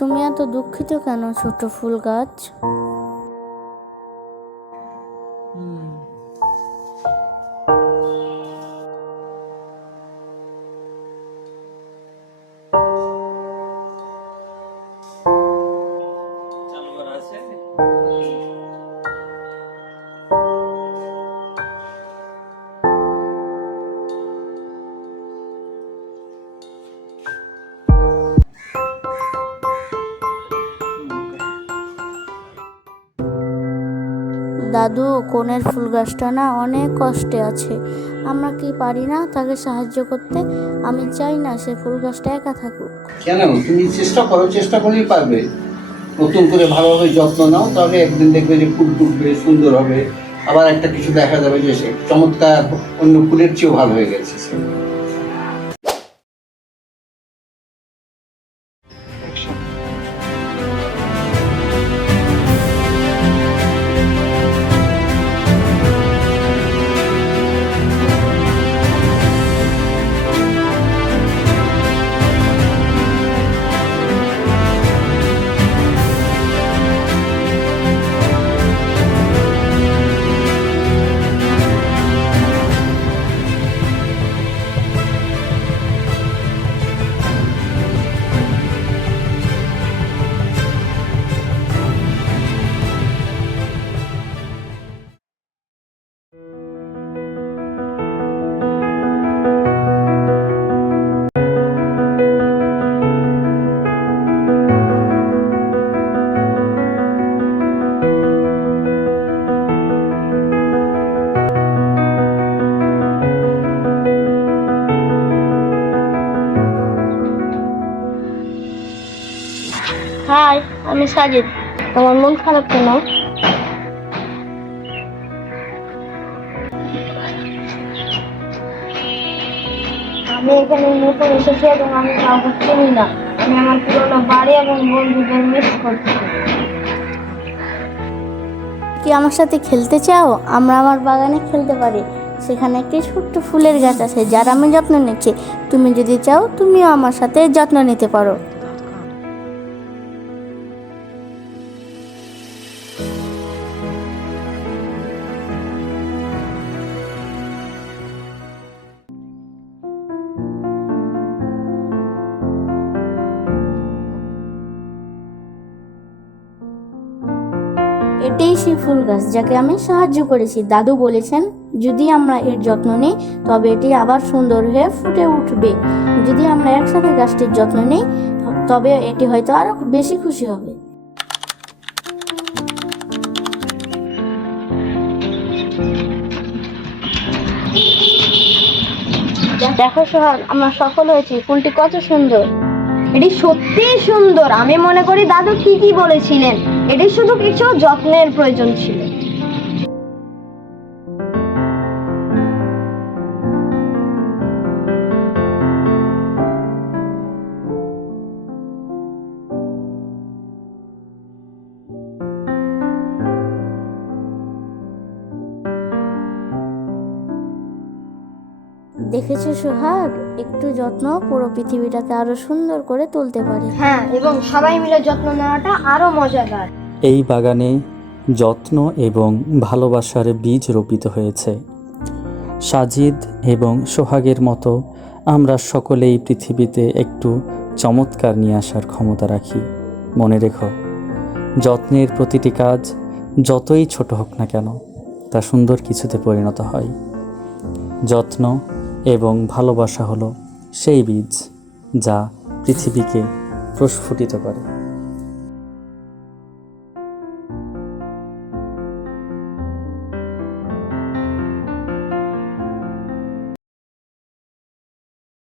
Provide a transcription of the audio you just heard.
তুমি এত দুঃখিত কেন ছোট ফুল গাছ দাদু কোণের ফুল গাছটা না অনেক কষ্টে আছে। আমরা কি পারি না তাকে সাহায্য করতে? আমি চাই না সে ফুল গাছটা একা থাকুক। কেন? তুমি চেষ্টা করো, চেষ্টা করলেই পারবে। নতুন করে ভালোভাবে যত্ন নাও, তাহলে একদিন দেখবে যে ফুল ফুটবে, সুন্দর হবে। আবার একটা কিছু দেখা যাবে যে সে চমৎকার, অন্য ফুলের চেয়েও ভালো হয়ে গেছে হাই, আমি সাজিদ। তোমার মন খারাপ কেন? আমি এখানে নতুন এসেছি এবং আমি কাউকে চিনি না। আমি আমার পুরোনো বাড়ি এবং বন্ধুদের মিস করছি। কি আমার সাথে খেলতে চাও? আমরা আমার বাগানে খেলতে পারি। সেখানে একটি ছোট্ট ফুলের গাছ আছে, যার আমি যত্ন নিচ্ছি। তুমি যদি চাও, তুমিও আমার সাথে যত্ন নিতে পারো। এটাই সেই ফুল গাছ যাকে আমি সাহায্য করেছি। দাদু বলেছেন, যদি আমরা এর যত্ন নিই, তবে এটি আবার সুন্দর হয়ে ফুটে উঠবে। যদি আমরা একসাথে গাছটির যত্ন নিই, তবে এটি হয়তো আরও বেশি খুশি হবে। দেখো সোহাগ আমরা সফল হয়েছি। ফুলটি কত সুন্দর। এটি সত্যিই সুন্দর। আমি মনে করি দাদু ঠিকই বলেছিলেন। এটি শুধু কিছু যত্নের প্রয়োজন ছিল। দেখেছ সোহাগ? একটু যত্ন পুরো পৃথিবীটাকে আরও সুন্দর করে তুলতে পারে। হ্যাঁ এবং সবাই মিলে যত্ন নেওয়াটা আরও মজাদার। এই বাগানে যত্ন এবং ভালোবাসার বীজ রোপিত হয়েছে। সাজিদ এবং সোহাগের মতো আমরা সকলেই পৃথিবীতে একটু চমৎকার নিয়ে আসার ক্ষমতা রাখি। মনে রেখো যত্নের প্রতিটি কাজ যতই ছোট হোক না কেন তা সুন্দর কিছুতে পরিণত হয়। যত্ন এবং ভালোবাসা হলো সেই বীজ যা পৃথিবীকে প্রস্ফুটিত করে।